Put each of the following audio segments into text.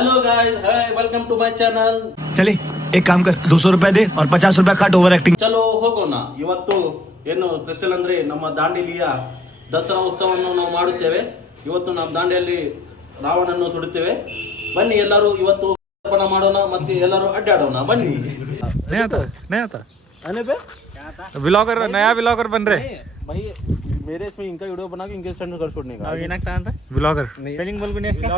Hello guys, hi, welcome to my channel. चले एक काम कर 200 रुपए दे और 50 रुपए काट ओवर एक्टिंग. ಚಲೋ ಹೋಗೋಣ. ಇವತ್ತು ಏನು ಸ್ಪೆಷಲ್ ಅಂದ್ರೆ ನಮ್ಮ ದಾಂಡೇಲಿಯ ದಸರಾ ಉತ್ಸವವನ್ನು ನಾವು ಮಾಡುತ್ತೇವೆ. ಇವತ್ತು ನಮ್ಮ ದಾಂಡೇಲಿ ರಾವಣನ್ನು ಸುಡುತ್ತೇವೆ. ಬನ್ನಿ ಎಲ್ಲರೂ ಇವತ್ತು ಅರ್ಪಣೆ ಮಾಡೋಣ ಮತ್ತೆ ಎಲ್ಲರೂ ಅಡ್ಡಾಡೋಣ. ಬನ್ನಿ. नहीं आता आने पे व्लॉगर नया व्लॉगर बन रहे भाई मेरे इसमें इनका वीडियो बना के इनके स्टैंड कर छोड़ने का. व्लॉगर स्पेलिंग बोल गुनेश का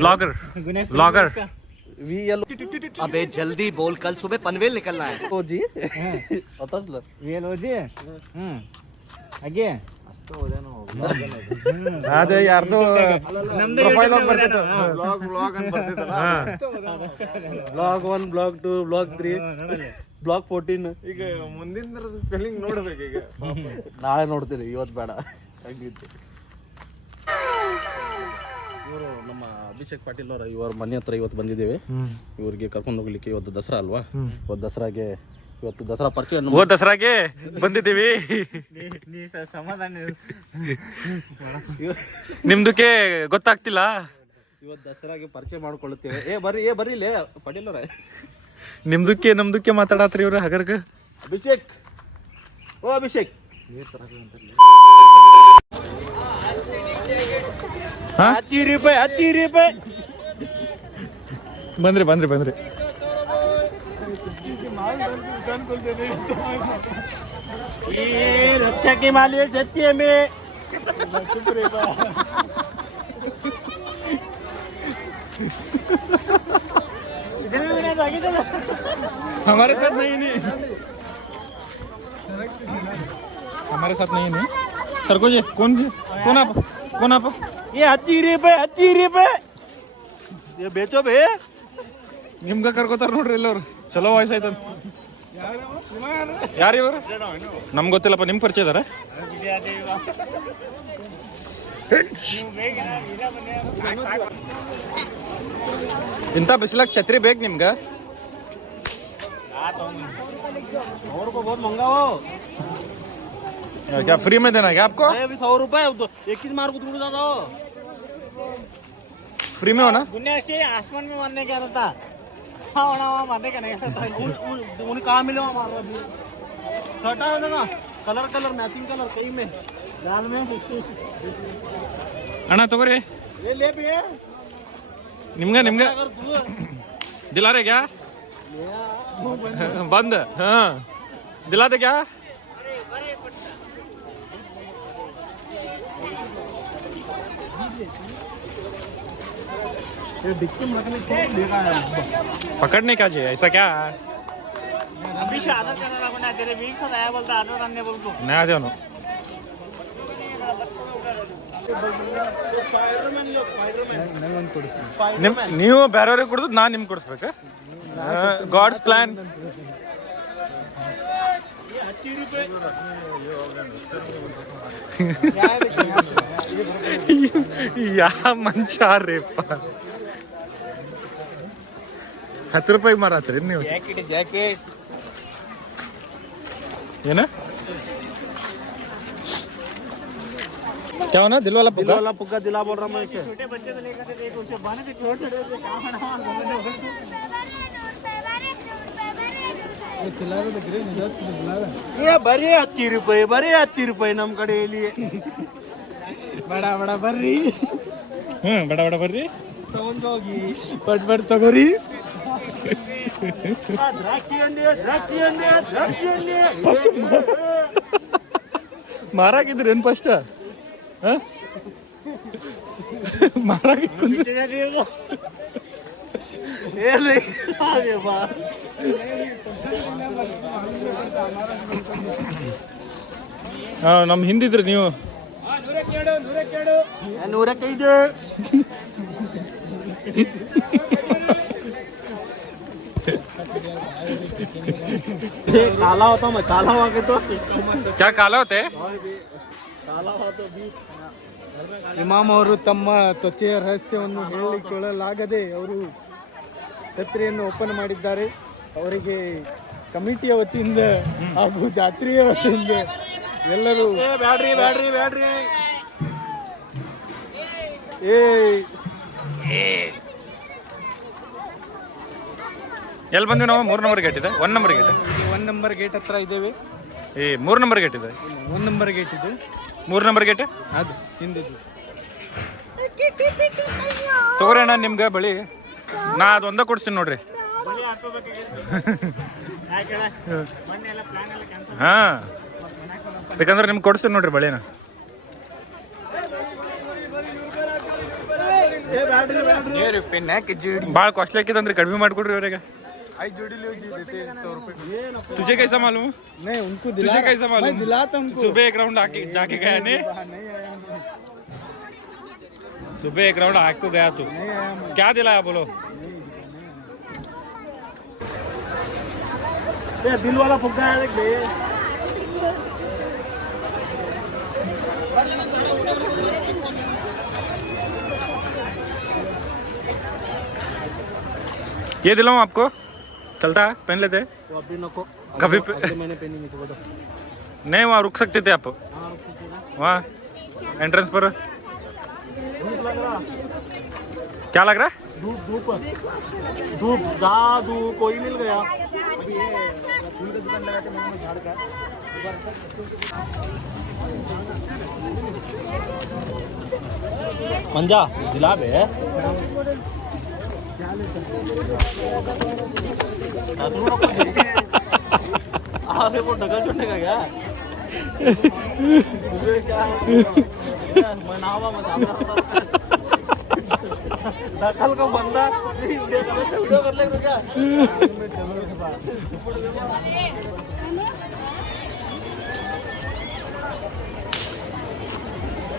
vlogger Guinness vlogger V L अबे जल्दी बोल कल सुबह पनवेल निकलना है. ओ जी ಹೊತ್ತಸ್ಲ वीएलओजी ಹಾಗೆ ಅದೇ ಯಾರ್ದು ಪ್ರೊಫೈಲ್ ಆಗಿ ಬರ್ತೈತೆ ಬ್ಲಾಗ್ ಅಂತ ಬರ್ತೈತಲ್ಲ. Block 1 block 2 block 3 block 14. ಈಗ ಮುಂದಿನ ಸ್ಪೆಲ್ಲಿಂಗ್ ನೋಡ್ಬೇಕು ಈಗ. ನಾಳೆ ನೋಡ್ತೀನಿ, ಇವತ್ತು ಬೇಡ. ಹಂಗಿತ್ತು. ಇವರು ನಮ್ಮ ಅಭಿಷೇಕ್ ಪಾಟೀಲ್ ಅವರ ಇವರ ಮನೆ ಹತ್ರ ಇವತ್ತು ಬಂದಿದ್ದೇವೆ. ಇವರಿಗೆ ಕರ್ಕೊಂಡು ಹೋಗ್ಲಿಕ್ಕೆ ಇವತ್ತು ದಸರಾ ಅಲ್ವಾ. ಇವತ್ತು ದಸರಾಗೆ ಇವತ್ತು ದಸರಾ ಪರಿಚಯ ಓ ದಸರಾಗೆ ಬಂದಿದ್ದೀವಿ. ಸಮಾಧಾನ ನಿಮ್ದಕ್ಕೆ ಗೊತ್ತಾಗ್ತಿಲ್ಲ. ಇವತ್ತು ದಸರಾಗೆ ಪರಿಚಯ ಮಾಡ್ಕೊಳ್ಳುತ್ತೇವೆ. ಬರ್ರಿ ಇಲ್ಲೇ ಪಾಟೀಲ್ ಅವರೇ. ನಮ್ದಕ್ಕೆ ಮಾತಾಡತ್ರಿ ಇವ್ರು ಹಗರ್ಗ. ಅಭಿಷೇಕ್, ಓ ಅಭಿಷೇಕ್, ಹತ್ತಿ ರೂಪಾಯಿ ಬಂದ್ರಿ रक्षा की माली जती है में. हमारे साथ नहीं सरको जी कौन आप ये हत्ती रूपाಯಿ ये बेचो बे. ನಿಮ್ಗ ಕರ್ಕೋತಾರ ನೋಡ್ರಿ ಎಲ್ಲವ್ರು. ಚಲೋ ವಯಸ್ಸಾಯ್ತ. ಯಾರು ಇವರು? ನಮ್ಗೆ ಗೊತ್ತಿಲ್ಲಪ್ಪ. ನಿಮ್ ಪರಿಚಯ ಇದಾರ? ಇಂಥ ಬಿಸಿಲಾಗ ಛತ್ರಿ ಬೇಕು ನಿಮ್ಗ? और को बहुत महंगा हो. क्या फ्री में देना क्या आपको? अभी 100 रुपए 21 मार को टूट जाता हो. फ्री में हो ना? गुनेश ये आसमान में मारने क्या था हाँ मारने का नहीं सकता. उन्हें कहाँ मिले हमारा अभी शर्ट है ना, कलर मैचिंग कलर कहीं में लाल में. ಅಣ್ಣ ತಗೋರಿ. ले भी है ನಿಮ್ಗ अगर तू दिला रहे क्या? बंद. हाँ दिला दे क्या? डिक्की में रखने को देखा है. पकड़ने का जी ऐसा क्या? अभी से आदत करना लगना तेरे वीक से आया बोलता आदत आने बोल को नया जानो ನೀವು ಬೇರೆಯವ್ರಿಗೆ ಕೊಡೋದು ನಾನು ನಿಮ್ಗೆ ಕೊಡಿಸ್ಬೇಕಾ? God's plan. ಯಾ ಮನುಷ್ಯ ರೇಪ 10 ರೂಪಾಯಿ ಮಾರಾತ್ರಿ ನೀವು? जैकेट ಏನ क्या होना? दिल वाला पुक्का दिला बोल रहा मैं इसे. छोटे बच्चे से लेकर देख उसे बाने के छोटे ये बरे 80 ರೂಪಾಯಿ ನಮ್ಮ ಕಡೆಯಲ್ಲಿ. बड़ा ಬರ್ರಿ ಬಡ ಬರ್ರಿ ತಗೊಂಡೋಗಿ ಪಟ್ ತಗೋರಿ. ಮಾರಾಕಿದ್ರೇನು ಫಸ್ಟ್? ಮಾರಾಕಿ ನಮ್ಮ ಹಿಂದಿದ್ರಿ ನೀವು. 105 काला होता मैं काला हुआ के तो क्या काला होते? काला हुआ तो भी ಇಮಾಮ್ ಅವರು ತಮ್ಮ ತ್ವಚೆಯ ರಹಸ್ಯವನ್ನು ಹೇಳಿಕೊಳ್ಳಲಾಗದೆ ಅವರು ಛತ್ರಿಯನ್ನು ಓಪನ್ ಮಾಡಿದ್ದಾರೆ. ಅವರಿಗೆ ಕಮಿಟಿಯ ವತಿಯಿಂದ ಹಾಗೂ ಜಾತ್ರೆಯ ವತಿಯಿಂದ ಎಲ್ಲರೂ ಬ್ಯಾಡ್ರಿ ಬ್ಯಾಡ್ರಿ ಬ್ಯಾಡ್ರಿ ಎಲ್ಲಿ ಬಂದ್ವಿ ನಾವು? 3 ನಂಬರ್ ಗೇಟ್ ಇದೆ, 1 ನಂಬರ್ ಗೇಟ್. 1 ನಂಬರ್ ಗೇಟ್ ಹತ್ರ ಇದ್ದೇವೆ. 3 ನಂಬರ್ ಗೇಟ್ ಇದೆ. 1 ನಂಬರ್ ಗೇಟ್ ಇದೆ, 3 ನಂಬರ್ ಗೇಟ್ ಅದು ಹಿಂದೆ. ತಗೋರಿ ಅಣ್ಣ ನಿಮ್ಗೆ ಬಳಿ. ನಾ ಅದು ಒಂದೇ ಕೊಡ್ತೀನಿ ನೋಡ್ರಿ. ಹಾಂ, ಬೇಕಂದ್ರೆ ನಿಮ್ಗೆ ಕೊಡಿಸ್ತೀನಿ ನೋಡ್ರಿ ಬಳಿನ. ಭಾಳ ಕಾಸ್ಟ್ಲಿ ಹಾಕಿದಂದ್ರೆ ಕಡಿಮೆ ಮಾಡಿಕೊಡ್ರಿ ಅವ್ರಿಗೆ. तुझे कैसा मालूम? नहीं, उनको तुझे कैसा मालूम? मैं दिलाता उनको. सुबह एक राउंड जाके गया नहीं? सुबह एक राउंड आग को गया तू, क्या दिलाया बोलो? दिल वाला फुग्गा है देख बे। ये दिलाऊं आपको? चलता है? पहन लेते हैं वो अभी नको, कभी मैंने पहनी नहीं थी। नहीं, वहाँ रुक सकते थे आप, वहाँ एंट्रेंस पर। क्या लग रहा है? धूप धूप जादू कोई मिल गया। अभी ये फूल का दुकान लगा के मैंने झाड़ का पंजा दिला बे। आगे वो डगा छोड़ने का क्या? मैं नावा मत दखल का बंदा वीडियो कर ले रुका।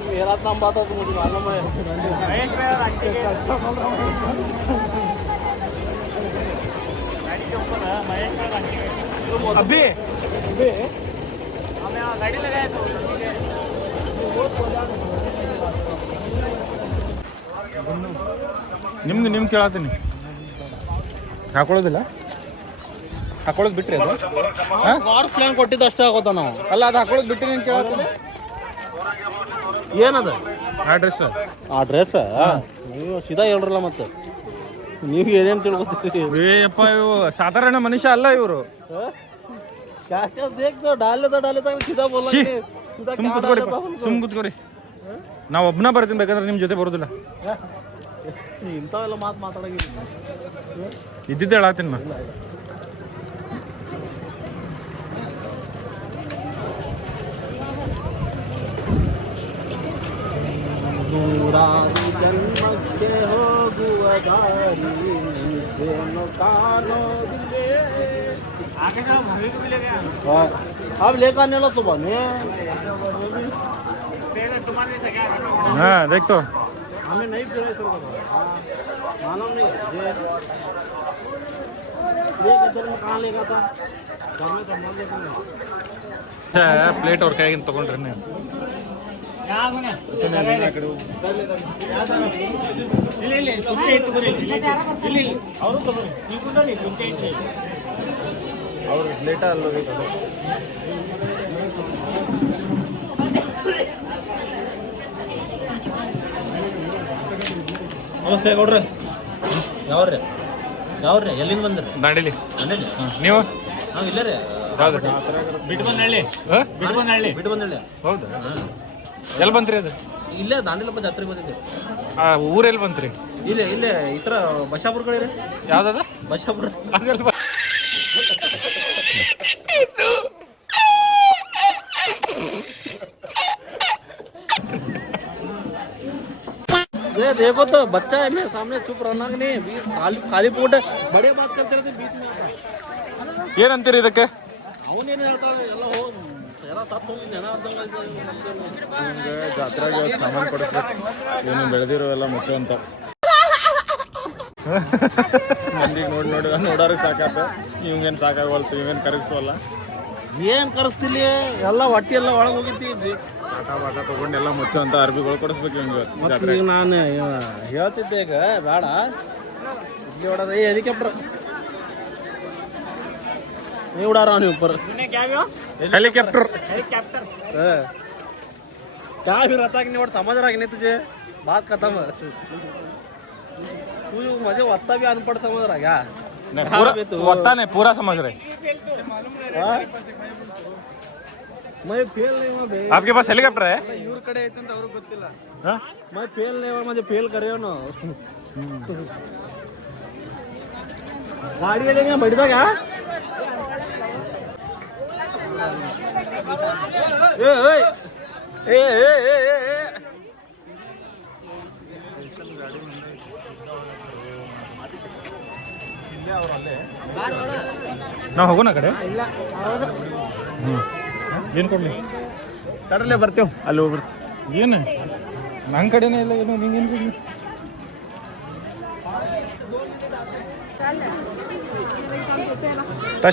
मेरा नाम बात हो तो मुझे मालूम है। अभी हमें गाड़ी लगाया तो ನಿಮ್ಗೆ ಕೇಳತ್ತೀನಿ. ಹಾಕೊಳ್ಳೋದಿಲ್ಲ? ಹಾಕೊಳ್ಳೋದು ಬಿಟ್ರಿ ಅದು? ವಾರ್ ಪ್ಲಾನ್ ಕೊಟ್ಟಿದ್ದು ಅಷ್ಟೇ ಆಗೋತ ನಾವು. ಅಲ್ಲ, ಅದು ಹಾಕೊಳ್ಳೋದು ಬಿಟ್ಟು ನೀನು ಕೇಳತ್ತೀನಿ. ಏನದ ಆ ಡ್ರೆಸ್? ಆ ಡ್ರೆಸ್ ನೀವು ಸೀದಾ ಹೇಳ್ರಲ್ಲ ಮತ್ತೆ ನೀವು ಏನೇನು ತಿಳ್ಕೊತೀರಿ? ಅಪ್ಪ, ಇವು ಸಾಧಾರಣ ಮನುಷ್ಯ ಅಲ್ಲ ಇವರು. ಸುಮ್ ಕೂತ್ಕೋರಿ. ನಾವು ಒಬ್ಬನ ಬರ್ತೀನಿ, ಬೇಕಾದ್ರೆ ನಿಮ್ಮ ಜೊತೆ ಬರೋದಿಲ್ಲ. ಇಂಥವೆಲ್ಲ ಮಾತಾಡೋಂಗಿಲ್ಲ. ಇದ್ದಿದ್ದೆ ಹೇಳತ್ತೀನಿ ನಾ. ನೂರಾರು ಜನ್ಮಕ್ಕೆ ಹೋಗುವ ದಾರಿ ನಿದ್ದೇನು ಕಾಣೋದಿಲ್ಲೇ. आगे का भाभी को भी ले गया। अब लेकर आने लो तो बने तुम्हारे से क्या हाँ, देख तो हमें नहीं फिराई सर मालूम नहीं ये इधर में कहाँ लेगा था हमें तो मालूम नहीं। ಪ್ಲೇಟ್ ಅವ್ರ ಕೈಗಿನ ತಗೊಂಡ್ರಿ ನೀವು. यहाँ सुने ಇಲ್ಲಿ ಕುರ್ಚಿ ಇತ್ತು ಬರೀ ಇಲ್ಲಿ ಅವರು ತಗೊಳ್ಳಿ ನೀವು ಕುಂಡಲಿ ಕುರ್ಚಿ ಇತ್ತು ಅವ್ರಿಗೆ ಲೇಟ ಅಲ್ಲ ನಮಸ್ತೆ ಗೌಡ್ರೆ. ಯಾವ್ರಿ ಎಲ್ಲಿಂದ ಬಂದ್ರಿ? ದಾಂಡೇಲಿ. ಮನೇಲಿ ನೀವು? ನಾವು ಇಲ್ಲೇ ರೀ. ಹೌದು. ಬಿಟ್ಟು ಬಂದಳ್ಳಿ ಬಿಟ್ಟು ಬಂದಳ್ಳಿ. ಹೌದಾ? ಎಲ್ಲಿ ಬಂತ್ರಿ ಅದು? ಇಲ್ಲೇ ದಾಂಡೇಲಪ್ಪ ಜಾತ್ರೆಗೆ ಬಂದಿದ್ದೆ. ಊರೆಲ್ಲಿ ಬಂತ್ರಿ? ಇಲ್ಲೇ ಈ ಥರ ಬಶಾಪುರ ಕಡೆ ರೀ. ಯಾವ್ದದ? ಬಶಾಪುರ. ಅದೆಲ್ಲ देखो तो बच्चा है मेरे सामने, चुप रहना कि नहीं. खाली पोट है, बड़े बात करते रहते बीच में. ಏನಂತೀರಿ ಇದಕ್ಕೆ? ಅವನೇನು ಹೇಳ್ತಾಳೆ ಎಲ್ಲ ಎಲ್ಲ ತಪ್ಪು ಹೋಗಿ ಜನ ನಿಮ್ಗೆ ಜಾತ್ರೆಗೆ ಇವತ್ತು ಸಾಮಾನು ಕೊಡಿಸ್ಬೇಕು. ಏನು ಬೆಳೆದಿರೋ ಎಲ್ಲ ಮುಚ್ಚೋ ಅಂತ ಮಂದಿಗೆ ನೋಡೋರಿಗೆ ಸಾಕಾತ. ಇವಂಗೇನು ಸಾಕಾಗವಲ್ತು, ಇವೇನು ಕರಗಿಸ್ತವಲ್ಲ. ಏನು ಕರೆಸ್ತಿಲ್ಲ, ಎಲ್ಲ ಹೊಟ್ಟಿ ಎಲ್ಲ ಒಳಗೆ ಹೋಗಿತ್ತಿ. ಸಾಟ ಬಾಟ ತೊಗೊಂಡು ಎಲ್ಲ ಮುಚ್ಚೋ ಅಂತ ಅರ್ಬಿಗಳು ಕೊಡಿಸ್ಬೇಕು ಇವಂಗೆ ಮತ್ತೆ ಈಗ ನಾನು ಹೇಳ್ತಿದ್ದೆ ಈಗ ಬೇಡ ಇಲ್ಲಿ ಹೊಡೋದು ಹೆಲಿಕಾಪ್ಟರ್ नहीं उड़ा रहा हूँ ऊपर. हेलीकॉप्टर. क्या भी रहता कि नहीं और समझ रहा कि नहीं तुझे बात खत्म. तू मुझे वत्ता भी अनपढ़ समझ रहा क्या? पूरा पता नहीं पूरा समझ रहे मैं फेल नहीं हुआ बे आपके पास हेलीकॉप्टर है ಇವ್ರ ಕಡೆ ಐತೆ ಅಂತ ಅವ್ರಿಗೆ ಗೊತ್ತಿಲ್ಲ हाँ? मैं फेल नहीं हुआ मुझे फेल करे ना गाड़ी लेंगे बैठದಾಗ ನಾವು ಹೋಗೋಣ ಆ ಕಡೆ ಏನು ಕೊಡ್ಲಿ ತಡಲೇ ಬರ್ತೇವೆ ಅಲ್ಲಿ ಹೋಗ್ಬಿಡ್ತೀವಿ ಏನು ನನ್ನ ಕಡೆನೇ ಇಲ್ಲ ಏನು ನೀವೇನು ಕೊಡ್ಲಿ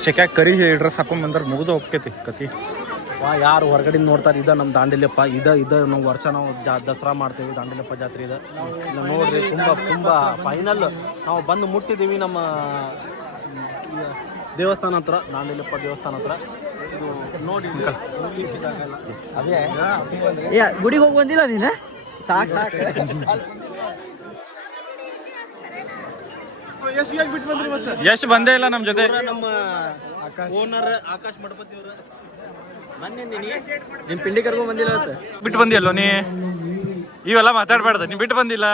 ಶೆಕ್ಯಾಗ ಕರಿ ಡ್ರೆಸ್ ಹಾಕೊಂಡ್ ಬಂದ್ರೆ ಮುಗಿದು ಹೋಗ್ತೈತಿ ಕತಿ ಯಾರು ಹೊರಗಡೆ ನೋಡ್ತಾರೆ ಇದ ನಮ್ಮ ದಾಂಡೇಲಿಯಪ್ಪ ಇದ ನಾವು ವರ್ಷ ನಾವು ದಸರಾ ಮಾಡ್ತೇವೆ ದಾಂಡೇಲಿಯಪ್ಪ ಜಾತ್ರೆ ಇದೆ ಇಲ್ಲ ನೋಡ್ರಿ ತುಂಬ ಫೈನಲ್ ನಾವು ಬಂದು ಮುಟ್ಟಿದ್ದೀವಿ ನಮ್ಮ ದೇವಸ್ಥಾನ ಹತ್ರ ದಾಂಡೇಲಿಯಪ್ಪ ದೇವಸ್ಥಾನ ಹತ್ರ ಇದು ನೋಡಿ ಹೋಗ್ಲಿಕ್ಕೆ ಜಾಗ ಇಲ್ಲ ಅದೇ ಗುಡಿಗೆ ಹೋಗಿ ಬಂದಿಲ್ಲ ನೀನು ಸಾಕು ಯಶ್ ಬಂದೇ ಇಲ್ಲ ನಮ್ಮ ಜೊತೆ ನಮ್ಮ ಓನರ್ ಆಕಾಶ್ ಮಠಪತಿ ಅವರು ನಿಮ್ ಪಿಂಡಿ ಕರ್ಕೊಂಡ್ ಬಂದಿಲ್ಲ ಬಿಟ್ಟು ಬಂದಿಯಲ್ಲೋ ನೀ ಇವೆಲ್ಲ ಮಾತಾಡ್ಬಾರ್ದು ನೀ ಬಿಟ್ಟು ಬಂದಿಲ್ಲ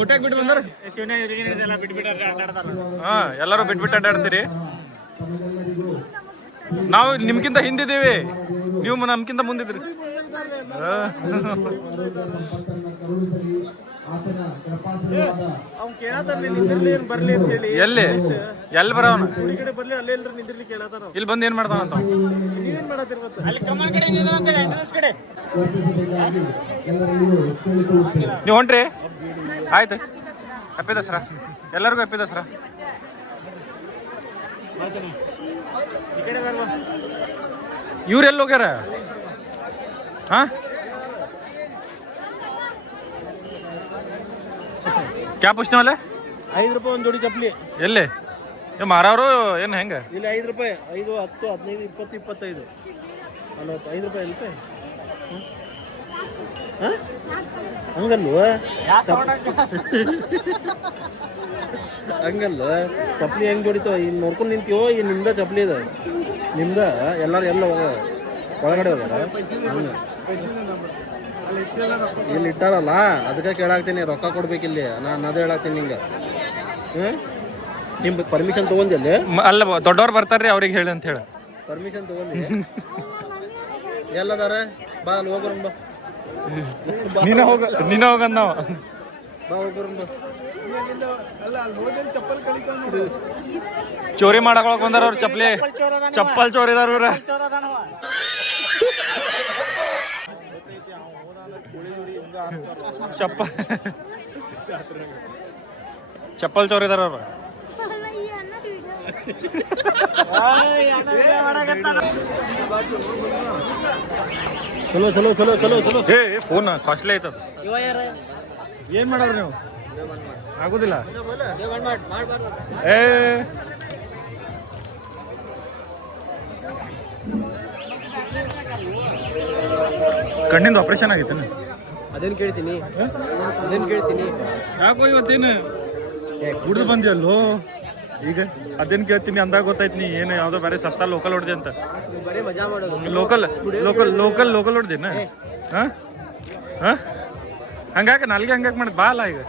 ಊಟಕ್ಕೆ ಬಿಟ್ಟು ಬಂದ್ರ ಹಾ ಎಲ್ಲರೂ ಬಿಟ್ಬಿಟ್ಟು ಅಡ್ಡಾಡ್ತೀರಿ ನಾವು ನಿಮ್ಗಿಂತ ಹಿಂದಿದ್ದೀವಿ ನೀವು ನಮ್ಗಿಂತ ಮುಂದಿದ್ರಿ ಅವ್ನು ಕೇಳತ್ತಾರ ನಿಂದಿರ್ಲಿ ಏನ್ ಬರ್ಲಿ ಅಂತ ಹೇಳಿ ಎಲ್ಲಿ ಬರವನ ಈ ಕಡೆ ಬರ್ಲಿ ಅಲ್ಲೇ ಇಲ್ರಿ ನಿಂದಿರ್ಲಿ ಕೇಳತ್ತಾರ ಇಲ್ಲಿ ಬಂದು ಏನ್ ಮಾಡ್ತಾವಂತ ನೀವೇನ್ ಮಾಡತ್ತಿರ್ಬೇಕು ಅಲ್ಲಿ ಕಮಾನ್ ಕಡೆ ನಿಂತ್ಕೊಂತಾರೆ, ಎಂಟ್ರೆನ್ಸ್ ಕಡೆ ನೀವು ಹೊಂಟ್ರಿ ಆಯ್ತು ಹ್ಯಾಪಿ ದಸರಾ ಎಲ್ಲರಿಗೂ ಹ್ಯಾಪಿ ದಸರಾ ಇವ್ರೆಲ್ಲಿ ಹೋಗ್ಯಾರ ಹಾ ಕ್ಯಾ ಪುಷ್ಣ ವಾಲೆ 5 ರೂಪಾಯಿ ಒಂದು ಜೋಡಿ ಚಪ್ಪಲಿ ಎಲ್ಲಿ ಮಾರವರು ಏನು ಹೆಂಗ ಇಲ್ಲಿ 5 ರೂಪಾಯಿ 5 10 15 20 25 40 5 ರೂಪಾಯಿ ರೂಪಾಯಿ ಹಂಗಲ್ವ ಹಂಗಲ್ವ ಚಪ್ಪಲಿ ಹೆಂಗ್ ಜೋಡಿತಾವ ಇಲ್ಲಿ ನೋಡ್ಕೊಂಡು ನಿಂತೀವೋ ಈ ನಿಮ್ದ ಚಪ್ಪಲಿ ಇದೆ ನಿಮ್ದ ಎಲ್ಲಾರು ಎಲ್ಲ ಒಳಗಡೆ ಹೋಗ್ಯಾರ ಹಂಗ ಇಲ್ಲಿ ಇಟ್ಟಾರಲ್ಲ ಅದಕ್ಕೆ ಕೇಳಾಕ್ತೀನಿ ರೊಕ್ಕ ಕೊಡ್ಬೇಕಿಲ್ಲಿ ನಾನು ಅದೇ ಹೇಳಾಕ್ತೀನಿ ನಿಂಗೆ ನಿಮ್ ಪರ್ಮಿಷನ್ ತಗೊಂಡಿ ಅಲ್ಲಿ ಅಲ್ಲ ದೊಡ್ಡವ್ರು ಬರ್ತಾರ್ರಿ ಅವ್ರಿಗೆ ಹೇಳಿ ಅಂತ ಹೇಳಿ ಪರ್ಮಿಷನ್ ತಗೊಂಡಿ ಎಲ್ಲದಾರ ಬಾ ಅಲ್ಲಿ ಹೋಗ್ಬರೋಣ ಬಾ ನೀನ ಹೋಗಂದ ನಾವು ಬಾ ಹೋಗ್ಬರೋಣ ಬಾ ಚೋರಿ ಮಾಡಕೊಳಕ್ ಬಂದಾರ ಅವ್ರ ಚಪ್ಪಲ್ ಚೋರಿದಾರ ಇವ್ರ ಚಪ್ಪಲ್ ಚೋರಿದಾರ ಅವ್ರ ಚಲೋ ಚಲೋ ಚಲೋ ಚಲೋ ಚಲೋ ಏ ಫೋನ್ ಕಾಸ್ಟ್ಲಿ ಆಯ್ತದ ಏನ್ ಮಾಡೋರು ನೀವು ಆಗುದಿಲ್ಲ ಏ ಕಣ್ಣಿಂದ ಆಪರೇಷನ್ ಆಗಿತ್ತೇನು ಅದೇನ್ ಕೇಳ್ತೀನಿ ಯಾಕೋ ಇವತ್ತೇನು ಕುಡ್ದು ಬಂದಿಯಲ್ಲೋ ಈಗ ಅದೇನ್ ಕೇಳ್ತೀನಿ ಅಂದಾಗ ಗೊತ್ತಾಯ್ತು ನೀ ಏನು ಯಾವ್ದೋ ಬೇರೆ ಸಸ್ತಾ ಲೋಕಲ್ ಹೊಡ್ದೆ ಅಂತ ಬರೀ ಮಜಾ ಮಾಡೋದು ಲೋಕಲ್ ಹೊಡ್ದೇನ ಹಾ ಹಂಗಾಕ ನಾಲ್ಗೆ ಹಂಗಾಕ ಮಾಡಿದ್ ಬಾ ಅಲ್ಲ ಈಗ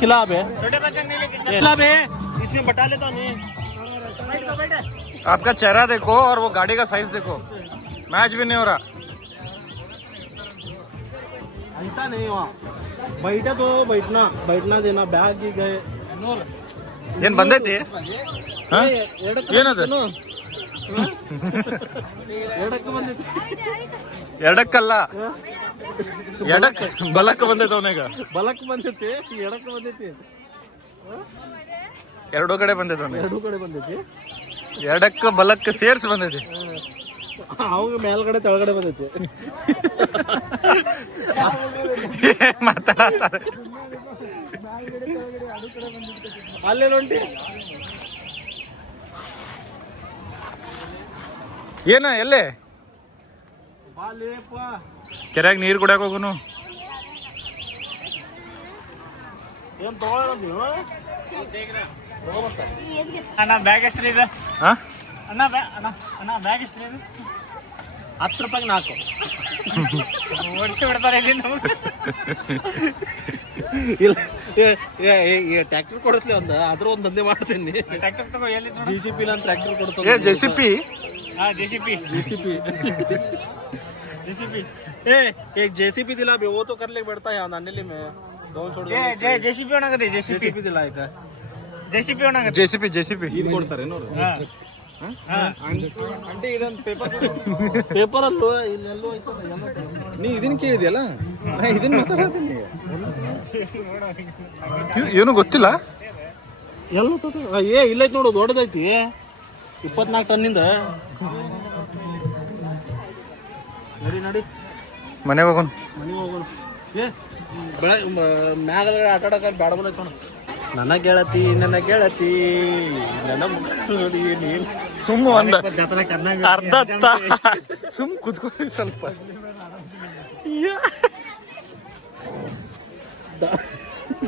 खिला बे खिला बे इसमें बटा लेता नहीं आपका चेहरा देखो और वो गाड़ी का साइज देखो मैच भी नहीं हो रहा ऐसा नहीं हुआ बैठा तो बैठना देना बैग ही गए ಏನ್ ಬಂದೈತಿ ಏನದು ಎಡಕ್ಕಲ್ಲ ಎಡಕ್ ಬಲಕ್ ಬಂದೈತೆ ಅವನಾಗ ಬಲಕ್ ಬಂದೈತಿ ಎಡಕ್ ಬಂದೈತಿ ಎರಡೂ ಕಡೆ ಬಂದೈತೆ ಅವನಿಗೆ ಎರಡೂ ಕಡೆ ಬಂದೈತಿ ಎಡಕ್ಕೆ ಬಲಕ್ಕೆ ಸೇರ್ಸಿ ಬಂದೈತಿ ಅವಾಗ ಮೇಲ್ಗಡೆ ತೆಳಗಡೆ ಬಂದೈತಿ ಮಾತಾಡ್ತಾರೆ ಅಲ್ಲೇ ಹೊಂಟಿ ಏನ ಎಲ್ಲೇ ಕೆರೆಯಾಗ ನೀರು ಕುಡಿಯಾಕ ಹೋಗುನು. ಏನ್ ತಗೊಳ್ಳೋದು ಅಣ್ಣ ಬ್ಯಾಗ್ ಎಷ್ಟ್ರಿ ಇದೆ? ಹಾ ಅಣ್ಣ ಅಣ್ಣ ಬ್ಯಾಗ್ ಎಷ್ಟ್ರಿ ಇದೆ? 10 ರೂಪಾಯಿಗೆ 4. ಓಡಿಸಿ ಬಿಡ್ತಾರೆ ಇಲ್ಲಿ ನಮ್ಗೆ. ಇಲ್ಲ ಟ್ರ್ಯಾಕ್ಟರ್ ಕೊಡತ್ಲಿ ಅದ್ರ ಒಂದು ದಂಧೆ ಮಾಡ್ತೀನಿ. ಟ್ರ್ಯಾಕ್ಟರ್ ತಗೋ ಎಲ್ಲಿ ನೋಡು. JCP ನಾನು ಟ್ರ್ಯಾಕ್ಟರ್ ಏ ಕೊಡ್ತೀನಿ. JCP हाँ JCP एक JCP दिला भी, वो तो कर ले बैठता है यहाँ दांडेली में. दोन छोड़ JCP होना कदे JCP दिला है का JCP होना कदे JCP ಇದು ಕೊಡ್ತಾರೆ ನೋಡು. ಆಂಟಿ ಇದೊಂದು ಪೇಪರ್ ಪೇಪರ್ ಅಲ್ಲೋ ಇಲ್ಲೆಲ್ಲೋ ಐತಲ್ಲ. ನೀ ಇದನ್ನ ಕೇಳಿದ್ಯಲ್ಲ, ನಾ ಇದನ್ನ ಮಾತಾಡ್ತೀನಿ. ಏನು ಗೊತ್ತಿಲ್ಲ. ಎಲ್ಲ ಇಲ್ಲೈತಿ ನೋಡು, ದೊಡ್ಡದೈತಿ 24 ಟನ್ನಿಂದ. ನಡಿ ಮನೆಗೆ ಹೋಗೋಣ. ಮನೆಗೆ ಹೋಗೋಣ. ಮ್ಯಾಗ ಆಟ ಆಡಕ ಬ್ಯಾಡ ಬಂದೈತಿ ನೋಡು. ನನ್ನ ಗೆಳತಿ ನನ್ನ ಮುಖ ನೋಡಿ ನೀನ್ ಸುಮ್ಮ ಒಂದ ಜಾತ್ರೆ ಕರ್ನಾಟಕ ಅರ್ಧ ಸುಮ್ ಕುತ್ಕೊಳ್ಳಿ ಸ್ವಲ್ಪ.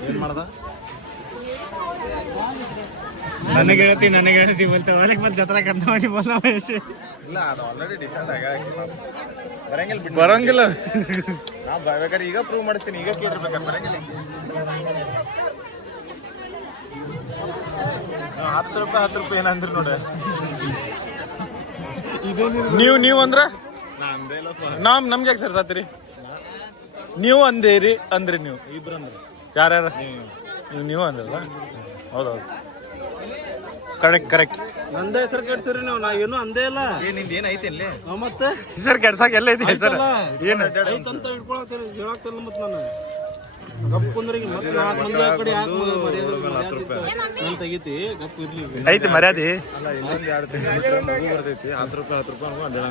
ಏನ್ ಮಾಡ್ದ? ನನಗೆ ಹೇಳ್ತಿ बोलते ಹೊರಗೆ ಬಂದು ಜಾತ್ರೆ ಕರ್ನಾಟಕ ಬೋಲ ವಯಸ್ಸು ಇಲ್ಲ, ಅದು ಆಲ್ರೆಡಿ ಡಿಸೈಡ್ ಆಗಿಲ್ಲ. ಬರಂಗಿಲ್ಲ ಬಿಟ್ಟು ಬರಂಗಿಲ್ಲ. ನಾ ಬೇಕಾದ್ರೆ ಈಗ ಪ್ರೂವ್ ಮಾಡಿಸ್ತೀನಿ. ಈಗ ಕೇಳಿರ್ಬೇಕಾದ್ರೆ ಬರಂಗಿಲ್ಲ. 10 ರೂಪಾಯಿ ಏನಂದ್ರಿ ನೋಡಿ. ನೀವು ಅಂದ್ರ ನಮ್ಗೆ ಯಾಕೆ ಸೇರ್ಸಾತೀರಿ? ನೀವು ಅಂದೇರಿ ಅಂದ್ರಿ, ನೀವು ಇಬ್ರಂದ್ರ ಯಾರ್ಯಾರ ನೀವು ಅಂದ್ರಲ್ಲ. ಹೌದೌದು, ಕರೆಕ್ಟ್. ನಂದೇ ಹೆಸರು ಕೆಡ್ಸಿರಿ ನೀವು. ನಾ ಏನು ಅಂದೇ ಇಲ್ಲ. ನಿಂದ ಏನೈತಿ ಇಲ್ಲಿ? ಮತ್ತೆ ಹೆಸರು ಕೆಡ್ಸಾಕ ಎಲ್ಲ ಐತಿ ಹೆಸರು. ಏನು ಐತಂತ ಇಟ್ಕೊಳತ್ತೇನೆ, ಹೇಳಾಕ್ತಿಲ್ಲ ಮತ್ತೆ ನಾನು ಗಪ್ ಕುಂದ್ರಿಗೆ ಮತ್ತೆ 4 ಮಂದಿ ಆ ಕಡೆ ಯಾಕೆ ನಾನು ತೆಗಿತಿ ಗಪ್ ಇರ್ಲಿ. ಐತಿ ಮರ್ಯಾದೆ. ಅಲ್ಲ, ಇನ್ನೊಂದು 2 ತಿಂಗಳು ಮಗು ಬರ್ತೈತಿ. 10 ರೂಪಾಯಿ ಅಡ್ಡಾಡ.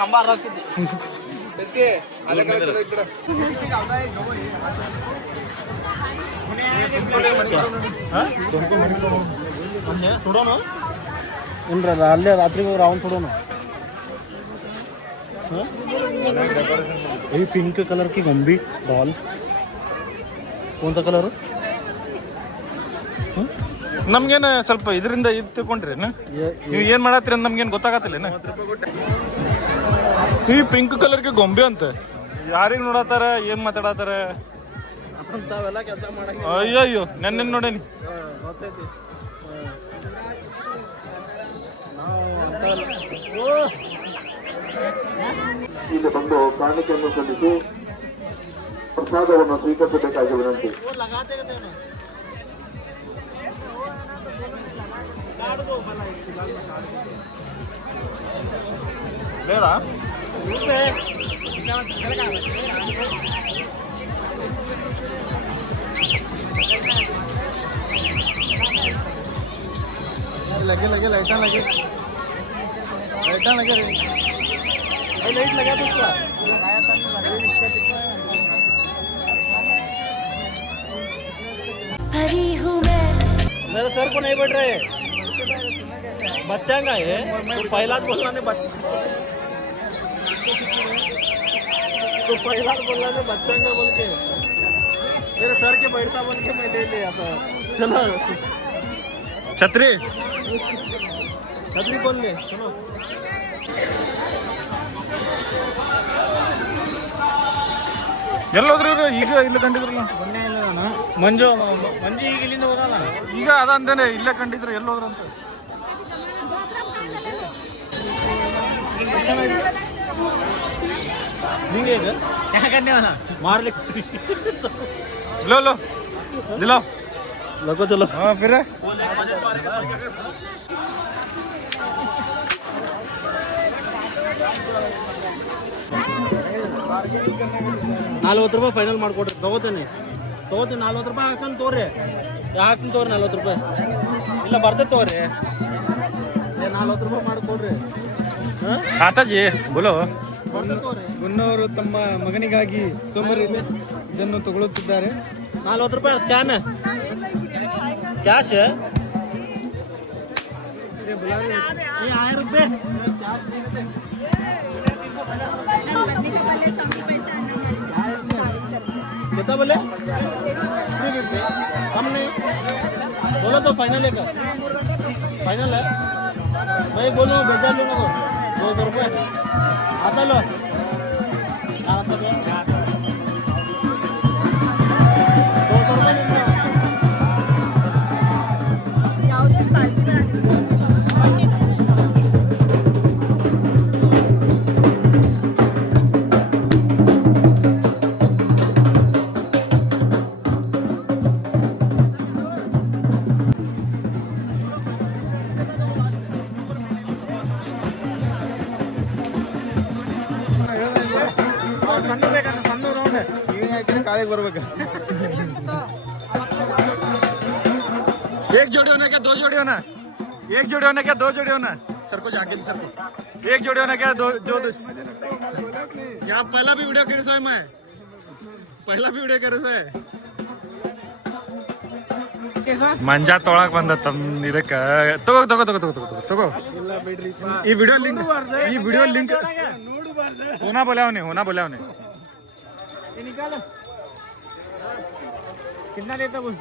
ಕಂಬ ಹಾಕಿದ್ದೆ ಸುಡೋಣ ಏನ್ರಲ್ಲ, ಅಲ್ಲೇ ರಾತ್ರಿಗೆ ರಾವಣ್ ಸುಡೋಣ. ये पिंक कलर की गंभी डॉल, कौन सा कलर? ನಮ್ಗೇನು ಸ್ವಲ್ಪ ಇದರಿಂದ ಇದು ತಿಳ್ಕೊಂಡ್ರೇನು? ನೀವು ಏನ್ ಮಾಡತ್ತೀರಿ ಅಂತ ನಮ್ಗೇನು ಗೊತ್ತಾಗತ್ತಿಲ್ಲೇನು? ಈ ಪಿಂಕ್ ಕಲರ್ಗೆ ಗೊಂಬೆ ಅಂತ ಯಾರಿಗೆ ನೋಡತ್ತಾರ, ಏನ್ ಮಾತಾಡತ್ತಾರ? ಅಂತಾವೆಲ್ಲ ಕೆಲಸ ಮಾಡಂಗ ಅಯ್ಯಯ್ಯೋ, ನೆನ್ನೆ ನೋಡೇನಿ. ಗೊತ್ತೈತಿ. ಈಗ ಬಂದು ಕಾಣಿಕೆಯನ್ನು ಸಲ್ಲಿಸಿ ಪ್ರಸಾದವನ್ನು ಸ್ವೀಕರಿಸಬೇಕಾಗಿ ವಿನಂತಿ. ಬೇರಾ लगे लाइटा लगे रे, लाइट लगा दो उसका. मेरे सर को नहीं बैठ रहे, बच्चा का है तो पहला बोलना ने तो पहला बोलना ने बच्चा का बोल के मेरे सर के बैठता बोल के मैं ले लिया था. चलो ಛತ್ರಿ कौन ले सुनो. ಎಲ್ಲೋದ್ರು ಇವ್ರು? ಈಗ ಇಲ್ಲೇ ಕಂಡಿದ್ರಲ್ಲ. ಮಂಜು ಈಗ ಇಲ್ಲಿಂದ ಹೋಗಲ್ಲ. ಈಗ ಅದ ಅಂತಾನೆ ಇಲ್ಲೇ ಕಂಡಿದ್ರು, ಎಲ್ಲೋದ್ರು ಅಂತ. ನಿಂಗೆ ಈಗ ಯಾಕಂದ್ರೆ ಮಾರ್ಲಿಕ್ಕೆ लो दिलाओ. लगो चलो. हाँ फिर 40 ರೂಪಾಯಿ ಫೈನಲ್ ಮಾಡ್ಕೊಡ್ರಿ. ತಗೋತೀನಿ 40 ರೂಪಾಯಿ ಹಾಕಂತ ತೋರಿ. ಹಾಕ್ತೀನಿ ತೋರಿ 40 ರೂಪಾಯಿ. ಇಲ್ಲ ಬರ್ತೈತೆ ತೋರಿ. 40 ರೂಪಾಯಿ ಮಾಡ್ಕೊಡ್ರಿ. ಆತಾಜಿ ಬೋಲೋ. ಬರ್ತೈತೆ ತೋರಿ. ಗುನ್ನವರು ತಮ್ಮ ಮಗನಿಗಾಗಿ ಇದನ್ನು ತಗೊಳ್ಳುತ್ತಿದ್ದಾರೆ. 40 ರೂಪಾಯಿ ಸ್ಕ್ಯಾನ್ ಕ್ಯಾಶ್. ये 1000 रुपये कितना बोले कम नहीं बोलो तो फाइनल है क्या फाइनल है मैं बोलूँ बेचा लूँगा 200 रुपये आता लो ಸಣ್ಣ ಬೇಕಂದ್ರೆ ಸಣ್ಣ ರೌಂಡ್ ಈಗ ಹಾಕಿದ್ರೆ ಕಾಲಿಗೆ ಬರ್ಬೇಕು एक जोड़ी होना क्या 2 जोड़ी होना एक जोड़ी होना क्या 2 जोड़ी होना सर को जाके सर को एक जोड़ी होना क्या दो यहाँ पहला भी वीडियो कर है मैं पहला भी वीडियो कर है ಮಂಜಾ ತೊಳಕ್ ಬಂದ ತಮ್ಮ ಇದಕ್ಕ ತಗೋ ತಗೋ ತಗೋ ತಗೋ ತಗೋ ತಗೋ ಈ ವಿಡಿಯೋ ಲಿಂಕ್ होना बोला उन्हें निकालो कितना देता बोल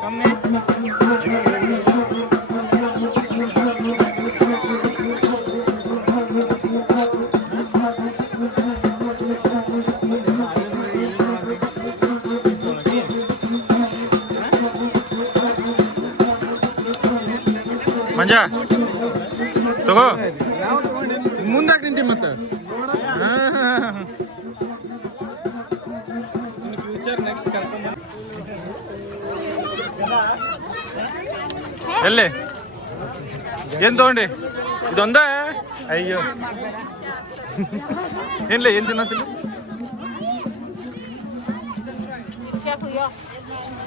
कम नहीं ಮಂಜಾ ತಗೋ ಮುಂದಾಕ್ ನಿಂತಿ ಮತ್ತೆ ಫ್ಯೂಚರ್ ನೆಕ್ಸ್ಟ್ ಕರ್ಕೊಂಡು ಎಲ್ಲಿ ಏನ್ ತಗೊಂಡಿ ಇದೊಂದ ಅಯ್ಯೋ ಏನ್ಲೇ ಏನ್ ತಿನ್ನತ್ತಿಲ್ಲ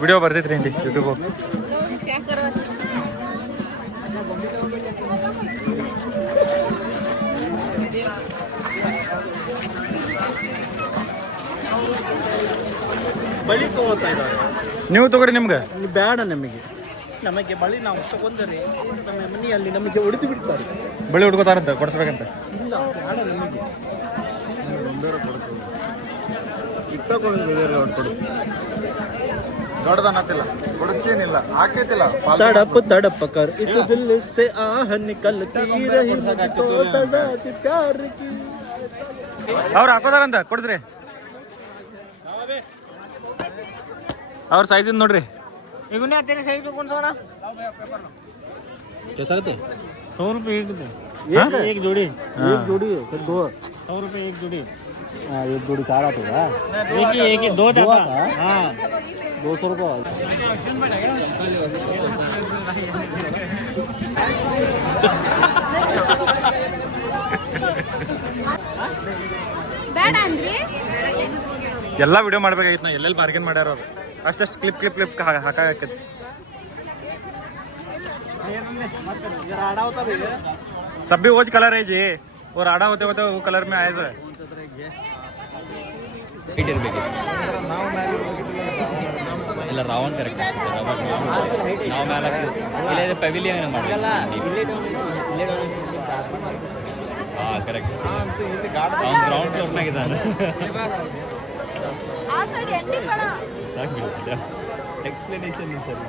ವಿಡಿಯೋ ಬರ್ತೈತ್ರಿ ಏನ್ರಿ ಯೂಟ್ಯೂಬ್ ಬಳಿ ತಗೋತಾ ಇದ್ದಾರೆ ನೀವು ತಗೋರಿ ನಿಮ್ಗೆ ಬೇಡ ನಮಗೆ ಬಳಿ ನಾವು ತಗೊಂಡ್ರೆ ನಮ್ಮ ಮನೆಯಲ್ಲಿ ನಮಗೆ ಹೊಡೆದು ಬಿಡ್ತಾರೆ ಬಳಿ ಹುಡ್ಕೋತಾರಂತ ಕೊಡಿಸ್ಬೇಕಂತ ದೊಡ್ಡದನ್ನತ್ತಿಲ್ಲ ಕೊಡಿಸ್ತೀನಿಲ್ಲ ಹಾಕೈತಿಲ್ಲ तड़प कर इस दिल से आह निकलती रही तो सदा की प्यार की ಅವ್ರು ಹಾಕೋದಾರಂತ ಕೊಡಿದ್ರಿ ಅವ್ರ ಸೈಜ್ ನೋಡ್ರಿ इगुने तेरे सही तो कौन सा वाला कैसा रहते 100 रुपए एक दे हाँ? एक जोड़ी एक जोड़ी है फिर 2 100 रुपए एक जोड़ी एक जोड़ी 4 आता होगा एक ही 2 जाता हाँ 200 रुपये ಬೇಡ ಅಂದ್ರಿ ಎಲ್ಲ ವಿಡಿಯೋ ಮಾಡ್ಬೇಕಾಗಿತ್ತು ನಾ ಎಲ್ಲೆಲ್ಲಿ ಬಾರ್ಗೇನ್ ಮಾಡ್ಯಾರ ಅವ್ರು ಅಷ್ಟಷ್ಟು ಕ್ಲಿಪ್ ಹಾಕಾಕೈತಿ सब भी वो कलर है जी और आड़ा होते होते वो कलर में आए सर ಎಲ್ಲ ರಾವಣ್ ಕರೆಕ್ಟ್ ನಾವು ಮೇಲೆ ಪೆವಿಲಿಯನ್ ಹಾಂ ಕರೆಕ್ಟ್ ಅವ್ನು ಗ್ರೌಂಡ್ ಫ್ಲೋರ್ನಾಗಿದ್ದಾನೆ ಆ ಸೈಡ್ ಎಂಡಿ ಬೇಡ ಎಕ್ಸ್ಪ್ಲನೇಷನ್ ಸರ್